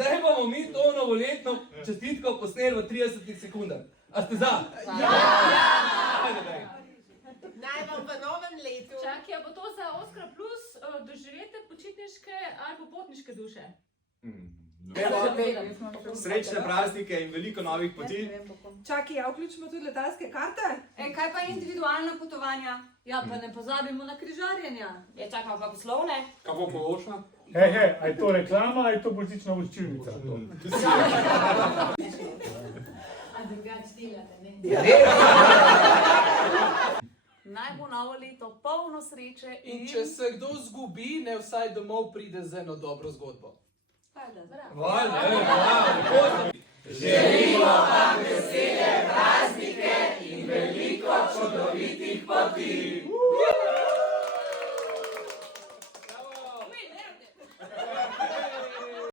Zdaj bomo mi to novoletno čestitko posneli v 30 sekundah. A ste za? Ja! Naj vam v novem letu. Čakaj, bo to za Oskar Plus doživete počitniške ali popotniške duše? Srečne praznike in veliko novih poti. Čakaj, ja, vključimo tudi letalske karte? Kaj pa individualna potovanja? Ja, pa ne pozabimo na križarjenja. Ja, čakamo pa poslovne. Kako položna? Hej, a je to reklama ali je to božična voščilnica? A drugač delate, ne? Naj bo novo leto polno sreče In če se kdo zgubi, ne vsaj domov pride z eno dobro zgodbo. Želimo vam vesele praznike in veliko čudovitih poti.